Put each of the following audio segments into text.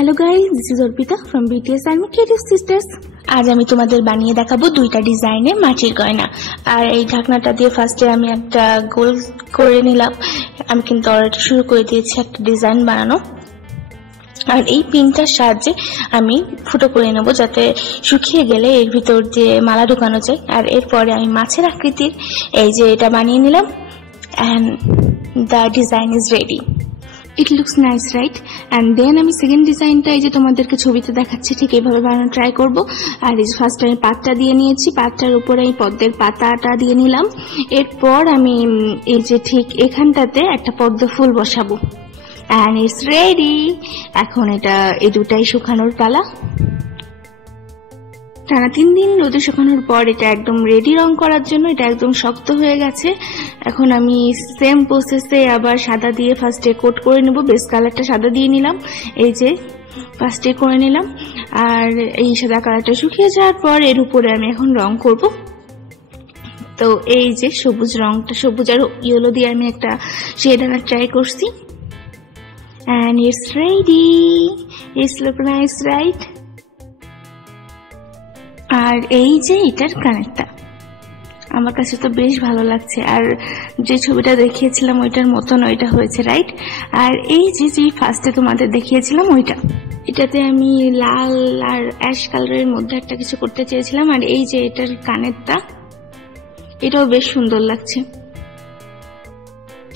Hello guys, this is Arpita from BTS army creative sisters. आज আমি তোমাদের বানিয়ে দেখাবো দুইটা ডিজাইনের মাটির গয়না। আর এই ঢাকনাটা দিয়ে ফার্স্টে আমি একটা গোল করে নিলাম। আমি কিন্তু অলরেডি শুরু করে দিয়েছি একটা ডিজাইন বানানো। আর এই পিনটার সাহায্যে আমি ফুটো করে নেব যাতে শুকিয়ে গেলে এর ভিতর দিয়ে মালা ঢোকানো যায়। আর এরপরে আমি মাছের আকৃতির এই যে এটা বানিয়ে নিলাম and the design is ready. It looks nice, right? And then আমি সেকেন্ড ডিজাইনটা এই যে তোমাদেরকে ছবিতে দেখাচ্ছি ঠিক এইভাবে বানানো ট্রাই করব। আর এই যে ফার্স্ট আমি পাতটা দিয়ে নিয়েছি, পাতটার উপরে এই পদ্মের পাতাটা দিয়ে নিলাম। এরপর আমি এই যে ঠিক এখানটাতে একটা পদ্ম ফুল বসাবো and it's ready. এখন এটা এই দুটাই শুকানোর পালা। টানা 3 দিন রোদে শুকানোর পর এটা একদম রেডি রং করার জন্য। এটা একদম শক্ত হয়ে গেছে। এখন আমি সেম প্রসেসে আবার সাদা দিয়ে ফার্স্টে কোট করে নেব। বেস কালারটা সাদা দিয়ে নিলাম, এই যে ফার্স্টে করে নিলাম। আর এই সাদা কালারটা শুকিয়ে যাওয়ার পর এর উপরে আমি এখন রং করব। তো এই যে সবুজ রংটা, সবুজ আর ইয়েলো দিয়ে আমি একটা শেড আনার ট্রাই করছি and it's ready. It's look nice, right? আর এই যে এটার কানেরটা আমার কাছে তো বেশ ভালো লাগছে। আর যে ছবিটা দেখিয়েছিলাম ওইটার মতন ওইটা হয়েছে, রাইট? আর এই যে ফার্স্টে তোমাদের দেখিয়েছিলাম ওইটা, এটাতে আমি লাল আর অ্যাশ কালারের মধ্যে একটা কিছু করতে চেয়েছিলাম। আর এই যে এটার কানেরটা, এটাও বেশ সুন্দর লাগছে।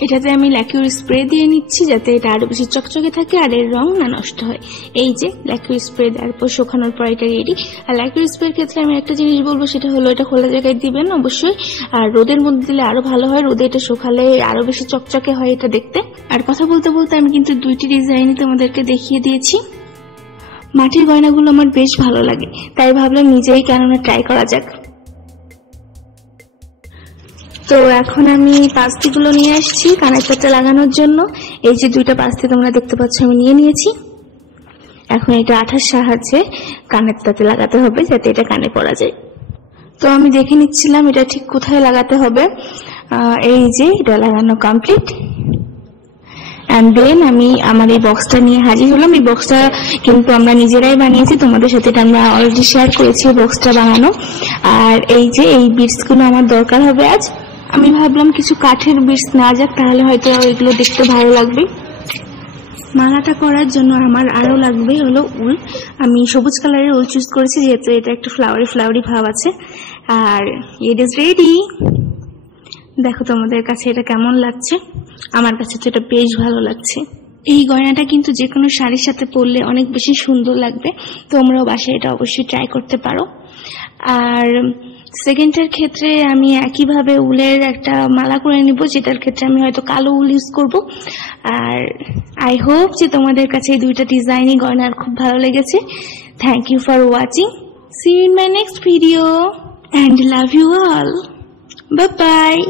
এটাতে আমি ল্যাকিউর স্প্রে দিয়ে নিচ্ছি যাতে এটা আরো বেশি চকচকে থাকে আর এর রং না নষ্ট হয়। এই যে ল্যাকিউর স্প্রে দেওয়ার পর শুকানোর পর এটা রেডি। আর ল্যাকিউর স্প্রের ক্ষেত্রে আমি একটা জিনিস বলবো, সেটা হলো এটা খোলা জায়গায় দিবেন অবশ্যই। আর রোদের মধ্যে দিলে আরো ভালো হয়, রোদে এটা শুকালে আরো বেশি চকচকে হয় এটা দেখতে। আর কথা বলতে বলতে আমি কিন্তু দুইটি ডিজাইনই তোমাদেরকে দেখিয়ে দিয়েছি। মাটির গয়নাগুলো আমার বেশ ভালো লাগে, তাই ভাবলাম নিজেই কেননা ট্রাই করা যাক। তো এখন আমি পাস্তিগুলো নিয়ে আসছি কানের তাতে লাগানোর জন্য। এই যে দুইটা পাস্তি তোমরা দেখতে পাচ্ছ আমি নিয়ে নিয়েছি। এখন এটা আঠার সাহায্যে কানের তাতে লাগাতে হবে যাতে এটা কানে পরা যায়। তো আমি দেখে নিচ্ছিলাম এটা ঠিক কোথায় লাগাতে হবে। এই যে এটা লাগানো কমপ্লিট। এন্ড দেন আমি আমার এই বক্সটা নিয়ে হাজির হলাম। এই বক্সটা কিন্তু আমরা নিজেরাই বানিয়েছি, তোমাদের সাথে এটা আমরা অলরেডি শেয়ার করেছি বক্সটা বানানো। আর এই যে এই বিটস গুলো আমার দরকার হবে আজ। আমি ভাবলাম কিছু কাঠের বিটস নেওয়া যাক, তাহলে হয়তো এগুলো দেখতে ভালো লাগবে। মালাটা করার জন্য আমার আরো লাগবে হলো উল। আমি সবুজ কালারের উল চুজ করেছি যেহেতু এটা একটু ফ্লাওয়ারি ফ্লাওয়ারি ভাব আছে। আর ইট ইজ রেডি। দেখো তোমাদের কাছে এটা কেমন লাগছে। আমার কাছে তো এটা বেশ ভালো লাগছে। এই গয়নাটা কিন্তু যে কোনো শাড়ির সাথে পরলে অনেক বেশি সুন্দর লাগবে। তোমরাও বাসায় এটা অবশ্যই ট্রাই করতে পারো। আর সেকেন্ডের ক্ষেত্রে আমি একইভাবে উলের একটা মালা করে নিব, যেটার ক্ষেত্রে আমি হয়তো কালো উল ইউজ করব। আর আই হোপ যে তোমাদের কাছে এই দুইটা ডিজাইনই গয়নার খুব ভালো লেগেছে। Thank you for watching. See you in my next video and love you all. Bye bye.